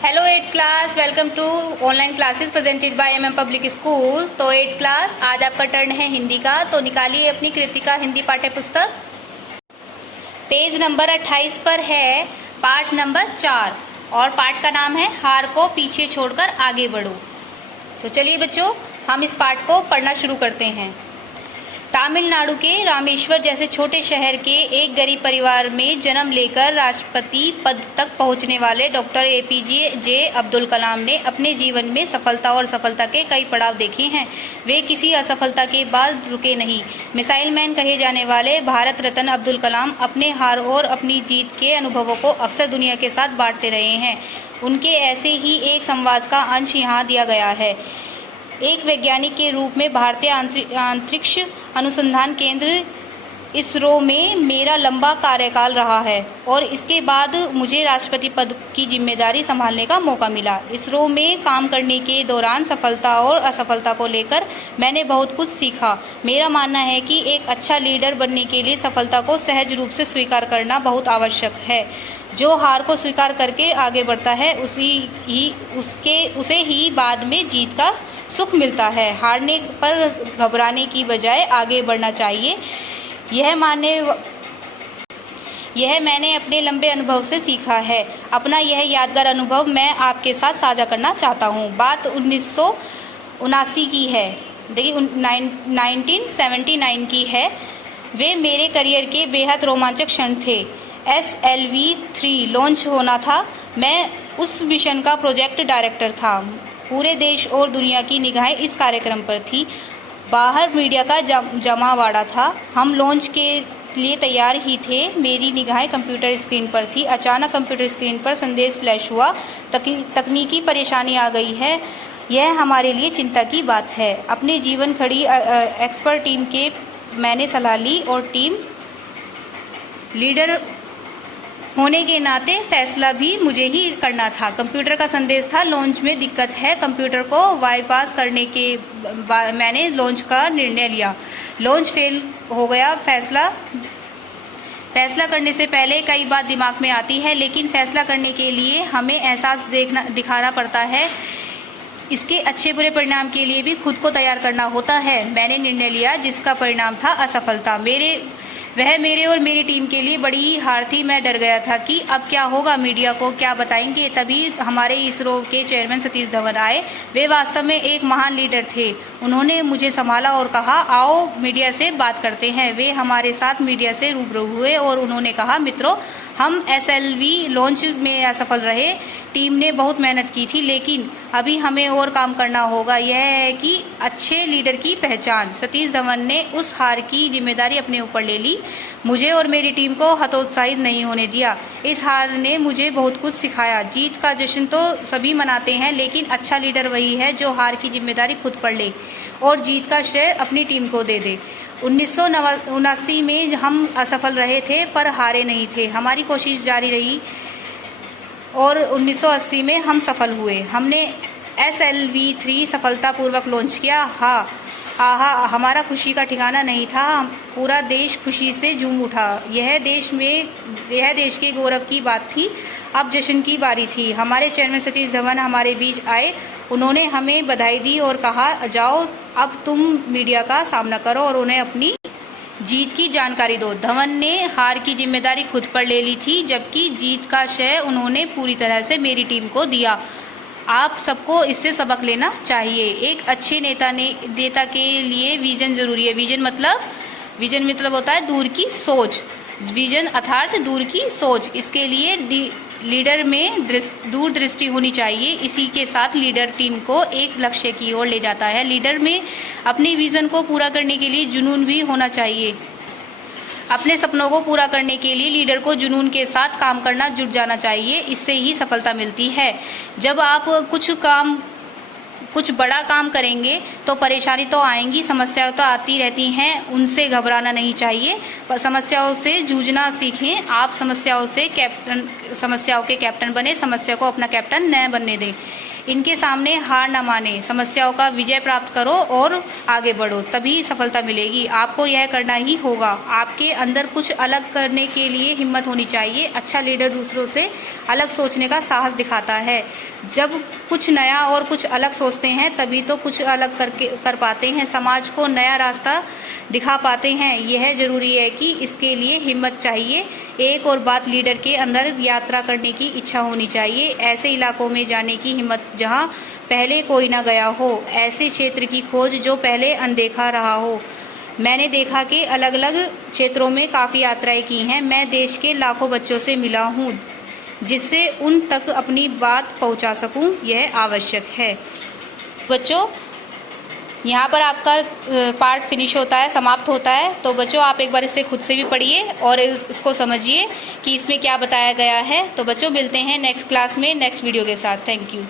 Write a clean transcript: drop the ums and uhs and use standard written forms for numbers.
Hello 8th class, welcome to online classes presented by MM public school. तो 8th class, आज आपका turn है हिंदी का। तो निकालिए अपनी कृतिका हिंदी पाठ्य पुस्तक। पेज नंबर 28 पर है पाठ नंबर 4 और पाठ का नाम है हार को पीछे छोड़कर आगे बढ़ो। तो चलिए बच्चों, हम इस पाठ को पढ़ना शुरू करते हैं। तमिलनाडु के रामेश्वर जैसे छोटे शहर के एक गरीब परिवार में जन्म लेकर राष्ट्रपति पद तक पहुंचने वाले डॉक्टर एपीजे अब्दुल कलाम ने अपने जीवन में सफलता के कई पड़ाव देखे हैं। वे किसी असफलता के बाद रुके नहीं। मिसाइल मैन कहे जाने वाले भारत रत्न अब्दुल कलाम अपने हार और अपनी जीत के अनुभवों को अक्सर दुनिया के साथ बांटते रहे हैं। उनके ऐसे ही एक संवाद का अंश यहाँ दिया गया है। एक वैज्ञानिक के रूप में भारतीय अंतरिक्ष अनुसंधान केंद्र इसरो में मेरा लंबा कार्यकाल रहा है और इसके बाद मुझे राष्ट्रपति पद की जिम्मेदारी संभालने का मौका मिला। इसरो में काम करने के दौरान सफलता और असफलता को लेकर मैंने बहुत कुछ सीखा। मेरा मानना है कि एक अच्छा लीडर बनने के लिए सफलता को सहज रूप से स्वीकार करना बहुत आवश्यक है। जो हार को स्वीकार करके आगे बढ़ता है उसे ही बाद में जीत का सुख मिलता है। हारने पर घबराने की बजाय आगे बढ़ना चाहिए। यह मैंने अपने लंबे अनुभव से सीखा है। अपना यह यादगार अनुभव मैं आपके साथ साझा करना चाहता हूँ। बात 1979 की है। देखिए 1979 की है। वे मेरे करियर के बेहद रोमांचक क्षण थे। SLV-3 लॉन्च होना था। मैं उस मिशन का प्रोजेक्ट डायरेक्टर था। पूरे देश और दुनिया की निगाहें इस कार्यक्रम पर थी। बाहर मीडिया का जमावड़ा था। हम लॉन्च के लिए तैयार ही थे। मेरी निगाहें कंप्यूटर स्क्रीन पर थी। अचानक कंप्यूटर स्क्रीन पर संदेश फ्लैश हुआ, तकनीकी परेशानी आ गई है। यह हमारे लिए चिंता की बात है। अपने जीवन खड़ी एक्सपर्ट टीम के मैंने सलाह ली और टीम लीडर होने के नाते फैसला भी मुझे ही करना था। कंप्यूटर का संदेश था, लॉन्च में दिक्कत है। कंप्यूटर को बाईपास करने के मैंने लॉन्च का निर्णय लिया। लॉन्च फेल हो गया। फैसला करने से पहले कई बात दिमाग में आती है, लेकिन फैसला करने के लिए हमें एहसास दिखाना पड़ता है। इसके अच्छे बुरे परिणाम के लिए भी खुद को तैयार करना होता है। मैंने निर्णय लिया जिसका परिणाम था असफलता। वह मेरे और मेरी टीम के लिए बड़ी ही हार थी। मैं डर गया था कि अब क्या होगा, मीडिया को क्या बताएंगे। तभी हमारे इसरो के चेयरमैन सतीश धवन आए। वे वास्तव में एक महान लीडर थे। उन्होंने मुझे संभाला और कहा, आओ मीडिया से बात करते हैं। वे हमारे साथ मीडिया से रूबरू हुए और उन्होंने कहा, मित्रों, हम SLV लॉन्च में असफल रहे। टीम ने बहुत मेहनत की थी, लेकिन अभी हमें और काम करना होगा। यह है कि अच्छे लीडर की पहचान। सतीश धवन ने उस हार की जिम्मेदारी अपने ऊपर ले ली। मुझे और मेरी टीम को हतोत्साहित नहीं होने दिया। इस हार ने मुझे बहुत कुछ सिखाया। जीत का जश्न तो सभी मनाते हैं, लेकिन अच्छा लीडर वही है जो हार की जिम्मेदारी खुद पर ले और जीत का श्रेय अपनी टीम को दे दे। 1979 में हम असफल रहे थे, पर हारे नहीं थे। हमारी कोशिश जारी रही और 1980 में हम सफल हुए। हमने SLV-3 सफलतापूर्वक लॉन्च किया। हमारा खुशी का ठिकाना नहीं था। पूरा देश खुशी से झूम उठा। यह देश के गौरव की बात थी। अब जश्न की बारी थी। हमारे चेयरमैन सतीश धवन हमारे बीच आए। उन्होंने हमें बधाई दी और कहा, जाओ अब तुम मीडिया का सामना करो और उन्हें अपनी जीत की जानकारी दो। धवन ने हार की जिम्मेदारी खुद पर ले ली थी, जबकि जीत का श्रेय उन्होंने पूरी तरह से मेरी टीम को दिया। आप सबको इससे सबक लेना चाहिए। एक अच्छे नेता के लिए विजन जरूरी है। विजन मतलब होता है दूर की सोच। विजन अर्थात दूर की सोच। इसके लिए लीडर में दूरदृष्टि होनी चाहिए। इसी के साथ लीडर टीम को एक लक्ष्य की ओर ले जाता है। लीडर में अपने विजन को पूरा करने के लिए जुनून भी होना चाहिए। अपने सपनों को पूरा करने के लिए लीडर को जुनून के साथ काम करना जुट जाना चाहिए। इससे ही सफलता मिलती है। जब आप कुछ बड़ा काम करेंगे तो परेशानी तो आएंगी, समस्याएं तो आती रहती हैं। उनसे घबराना नहीं चाहिए, पर समस्याओं से जूझना सीखें। आप समस्याओं के कैप्टन बने, समस्या को अपना कैप्टन न बनने दें। इनके सामने हार न माने, समस्याओं का विजय प्राप्त करो और आगे बढ़ो, तभी सफलता मिलेगी। आपको यह करना ही होगा। आपके अंदर कुछ अलग करने के लिए हिम्मत होनी चाहिए। अच्छा लीडर दूसरों से अलग सोचने का साहस दिखाता है। जब कुछ नया और कुछ अलग सोचते हैं तभी तो कुछ अलग कर पाते हैं, समाज को नया रास्ता दिखा पाते हैं। यह जरूरी है कि इसके लिए हिम्मत चाहिए। एक और बात, लीडर के अंदर यात्रा करने की इच्छा होनी चाहिए। ऐसे इलाकों में जाने की हिम्मत जहां पहले कोई ना गया हो, ऐसे क्षेत्र की खोज जो पहले अनदेखा रहा हो। मैंने देखा कि अलग अलग क्षेत्रों में काफ़ी यात्राएं की हैं। मैं देश के लाखों बच्चों से मिला हूँ, जिससे उन तक अपनी बात पहुंचा सकूं, यह आवश्यक है। बच्चों, यहाँ पर आपका पार्ट फिनिश होता है, समाप्त होता है। तो बच्चों, आप एक बार इसे खुद से भी पढ़िए और इसको समझिए कि इसमें क्या बताया गया है। तो बच्चों, मिलते हैं नेक्स्ट क्लास में नेक्स्ट वीडियो के साथ। Thank you.